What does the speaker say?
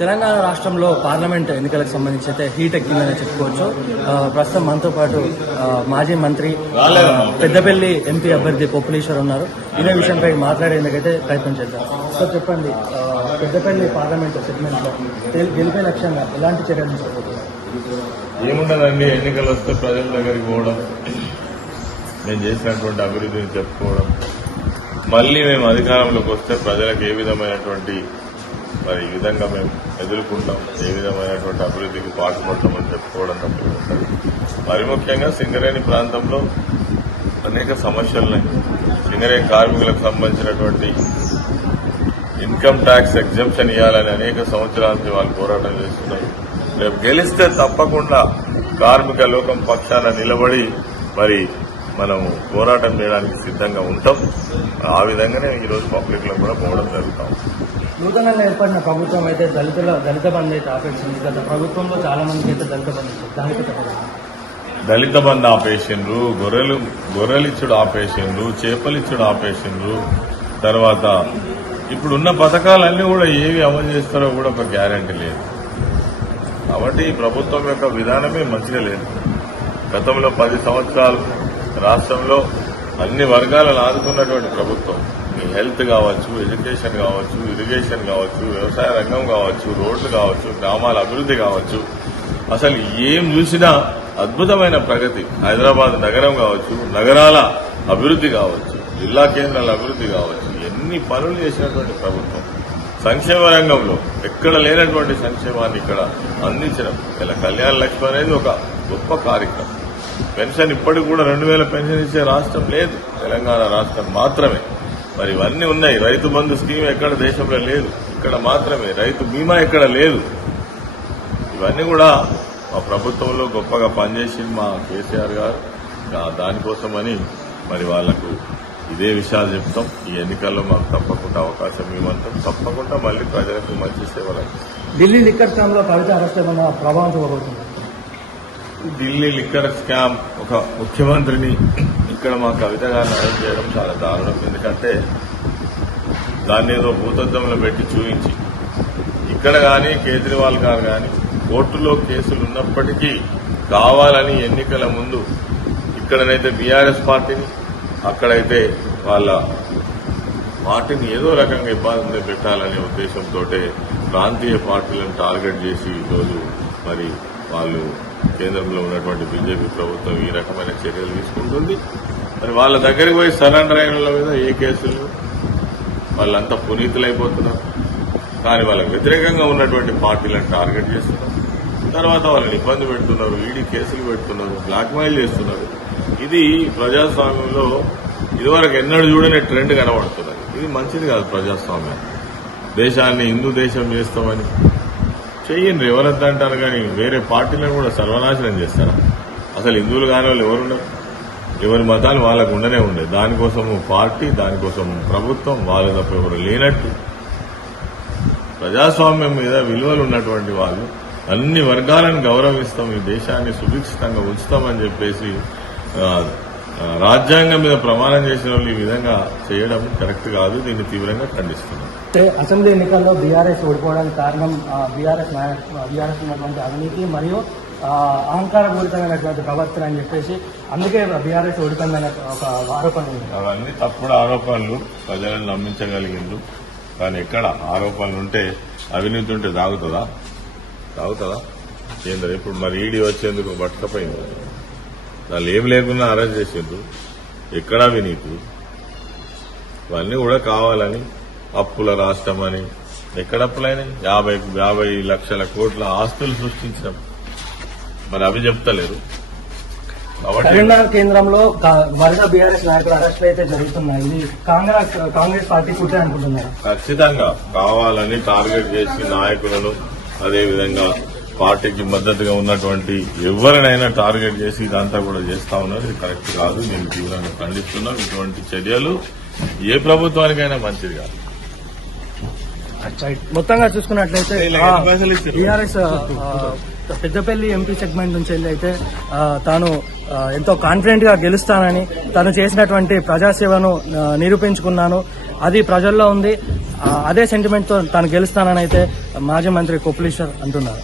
తెలంగాణ రాష్ట్రంలో పార్లమెంట్ ఎన్నికలకు సంబంధించి అయితే హీట్ ఎక్కిందని చెప్పుకోవచ్చు. ప్రస్తుతం మనతో పాటు మాజీ మంత్రి పెద్దపల్లి ఎంపీ అభ్యర్థి పొప్పులీశ్వర్ ఉన్నారు. ఇదే విషయంపై మాట్లాడేందుకైతే ప్రయత్నం చేద్దాం. సో చెప్పండి పెద్దపల్లి పార్లమెంట్ సెగ్మెంట్లో గెలిపే లక్ష్యంగా ఎలాంటి చర్యలు ఏముండదండి ఎన్నికలు వస్తే ప్రజల దగ్గరికి పోవడం నేను చేసినటువంటి అభివృద్ధిని చెప్పుకోవడం. మళ్ళీ మేము అధికారంలోకి వస్తే ప్రజలకు ఏ విధమైనటువంటి మరి ఈ విధంగా మేము ఎదుర్కొంటాం ఏ విధమైనటువంటి అభివృద్ధికి పాటుపడతామని చెప్పుకోవడం తప్పకుండా మరి ముఖ్యంగా సింగరేణి ప్రాంతంలో అనేక సమస్యలున్నాయి. సింగరేణి కార్మికులకు సంబంధించినటువంటి ఇన్కమ్ ట్యాక్స్ ఎగ్జంప్షన్ ఇవ్వాలని అనేక సంవత్సరాల నుంచి వాళ్ళు పోరాటం చేస్తున్నారు రేపు గెలిస్తే తప్పకుండా కార్మిక లోకం పక్షాన నిలబడి మరి మనం పోరాటం చేయడానికి సిద్ధంగా ఉంటాం. ఆ విధంగానే ఈ రోజు కూడా పోవడం జరుగుతాం. నూతనంగా ఏర్పడిన ప్రభుత్వం అయితే దళితుల దళిత బంధు అయితే ఆపేసింది. గత ప్రభుత్వంలో చాలా మందికి అయితే దళిత బంధు దానికి దళిత బంధు ఆపేసిండ్రు గొర్రెలు గొర్రెలిచ్చుడు ఆపేసిండ్రు చేపలిచ్చుడు ఆపేసిండ్రు. తర్వాత ఇప్పుడున్న పథకాలన్నీ కూడా ఏవి అమలు చేస్తారో కూడా ఒక గ్యారంటీ లేదు. కాబట్టి ప్రభుత్వం యొక్క విధానమే మంచిగా లేదు. గతంలో పది సంవత్సరాలు రాష్ట్రంలో అన్ని వర్గాలను ఆదుకున్నటువంటి ప్రభుత్వం. హెల్త్ కావచ్చు ఎడ్యుకేషన్ కావచ్చు ఇరిగేషన్ కావచ్చు వ్యవసాయ రంగం కావచ్చు రోడ్లు కావచ్చు గ్రామాల అభివృద్ధి కావచ్చు. అసలు ఏం చూసినా అద్భుతమైన ప్రగతి. హైదరాబాద్ నగరం కావచ్చు నగరాల అభివృద్ధి కావచ్చు జిల్లా కేంద్రాల అభివృద్ధి కావచ్చు. ఎన్ని పనులు చేసినటువంటి ప్రభుత్వం. సంక్షేమ రంగంలో ఎక్కడ లేనటువంటి సంక్షేమాన్ని ఇక్కడ అందించడం. ఇలా కళ్యాణ లక్ష్మి అనేది ఒక గొప్ప కార్యక్రమం. పెన్షన్ ఇప్పటికి కూడా రెండు వేల పెన్షన్ ఇచ్చే రాష్ట్రం లేదు. తెలంగాణ రాష్ట్రం మాత్రమే. మరి ఇవన్నీ ఉన్నాయి. రైతు బంధు స్కీమ్ ఎక్కడ దేశంలో లేదు. ఇక్కడ మాత్రమే. రైతు బీమా ఇక్కడ లేదు. ఇవన్నీ కూడా మా ప్రభుత్వంలో గొప్పగా పనిచేసింది మా కేసీఆర్ గారు. దానికోసమని మరి వాళ్ళకు ఇదే విషయాలు చెప్తాం. ఈ ఎన్నికల్లో మాకు తప్పకుండా అవకాశం ఇవ్వమంటాం. తప్పకుండా మళ్ళీ ప్రజలకు మంచి సేవలు ఢిల్లీ లిక్కర్ స్కామ్లో కవిత అరెస్ట్ ఏమన్నా ప్రభావం చూపబోతుంది? ఢిల్లీ లిక్కర్ స్కామ్ ఒక ముఖ్యమంత్రిని ఇక్కడ మా కవిత గారిని అరెస్ట్ చేయడం చాలా దారుణం. ఎందుకంటే దాన్ని ఏదో భూతద్దంలో పెట్టి చూపించి ఇక్కడ కానీ కేజ్రీవాల్ గారు కానీ కోర్టులో కేసులు ఉన్నప్పటికీ కావాలని ఎన్నికల ముందు ఇక్కడనైతే బీఆర్ఎస్ పార్టీని అక్కడైతే వాళ్ళ పార్టీని ఏదో రకంగా ఇబ్బంది పెట్టాలనే ఉద్దేశంతో ప్రాంతీయ పార్టీలను టార్గెట్ చేసి ఈరోజు మరి వాళ్ళు కేంద్రంలో ఉన్నటువంటి బీజేపీ ప్రభుత్వం ఈ రకమైన చర్యలు తీసుకుంటుంది. మరి వాళ్ళ దగ్గరికి పోయి సరెండర్ అయిన వాళ్ళ మీద ఏ కేసులు? వాళ్ళంతా పునీతులైపోతున్నారు. కానీ వాళ్ళకి వ్యతిరేకంగా ఉన్నటువంటి పార్టీలను టార్గెట్ చేస్తున్నారు. తర్వాత వాళ్ళని ఇబ్బంది పెడుతున్నారు ఈడీ కేసులు పెడుతున్నారు బ్లాక్మెయిల్ చేస్తున్నారు. ఇది ప్రజాస్వామ్యంలో ఇదివరకు ఎన్నడూ చూడని ట్రెండ్ కనబడుతున్నది. ఇది మంచిది కాదు ప్రజాస్వామ్యం. దేశాన్ని హిందూ దేశం చేస్తామని. చెయ్యండి ఎవరద్దంటారు కానీ వేరే పార్టీలను కూడా సర్వనాశనం చేస్తారు. అసలు హిందువులు కాని వాళ్ళు ఎవరున్నారు ఎవరి మతాలు వాళ్ళకు ఉండనే ఉండే. దానికోసం పార్టీ దానికోసం ప్రభుత్వం వాళ్ళ తప్ప ఎవరు లేనట్టు. ప్రజాస్వామ్యం మీద విలువలు ఉన్నటువంటి వాళ్ళు అన్ని వర్గాలను గౌరవిస్తాం ఈ దేశాన్ని సుభిక్షితంగా ఉంచుతామని చెప్పేసి రాజ్యాంగం మీద ప్రమాణం చేసిన వాళ్ళు ఈ విధంగా చేయడం కరెక్ట్ కాదు. దీన్ని తీవ్రంగా ఖండిస్తున్నాం. అసెంబ్లీ ఎన్నికల్లో బీఆర్ఎస్ ఓడిపోవడానికి కారణం బీఆర్ఎస్ బీఆర్ఎస్ ఉన్నటువంటి అవినీతి మరియు అహంకారపూరితమైనటువంటి ప్రవర్తన అని చెప్పేసి అందుకే బీఆర్ఎస్ ఓడిపోయిందనే ఒక ఆరోపణ ఉంది. అవన్నీ తప్పుడు ఆరోపణలు ప్రజలను నమ్మించగలిగిండ్రు. కానీ ఎక్కడ ఆరోపణలు ఉంటే అవినీతి ఉంటే తాగుతుందా తాగుతుందా ఏంటో ఇప్పుడు మరి ఈడీ వచ్చేందుకు పట్టకపోయింది దానిలో ఏం లేకున్నా అరెస్ట్ చేసిండ్రు. ఎక్కడ అవినీతి ఇవన్నీ కూడా కావాలని అప్పుల రాష్ట్రం అని ఎక్కడ అప్పులైనాయి యాభై యాభై లక్షల కోట్ల ఆస్తులు సృష్టించాం మరి అవి చెప్తలేరు. కేంద్రంలో వరుస బీఆర్ఎస్ నాయకులు అరెస్టులు అయితే జరుగుతున్నాయి. ఇది కాంగ్రెస్ కాంగ్రెస్ పార్టీ కుట్రే అనుకుంటున్నారు? ఖచ్చితంగా కావాలని టార్గెట్ చేసి నాయకులను అదేవిధంగా పార్టీకి మద్దతుగా ఉన్నటువంటి ఎవరినైనా టార్గెట్ చేసి ఇదంతా కూడా చేస్తా ఉన్నారు ఇది కరెక్ట్ కాదు. నేను తీవ్రంగా ఖండిస్తున్నాం. ఇటువంటి చర్యలు ఏ ప్రభుత్వానికైనా మంచిది కాదు. మొత్తంగా చూసుకున్నట్లయితే? బీఆర్ఎస్ పెద్దపల్లి ఎంపీ సెగ్మెంట్ నుంచి వెళ్ళి అయితే తాను ఎంతో కాన్ఫిడెంట్గా గెలుస్తానని తాను చేసినటువంటి ప్రజాసేవను నిరూపించుకున్నాను. అది ప్రజల్లో ఉంది. అదే సెంటిమెంట్తో తాను గెలుస్తానని అయితే మాజీ మంత్రి కొప్పులీశ్వర్ అంటున్నారు.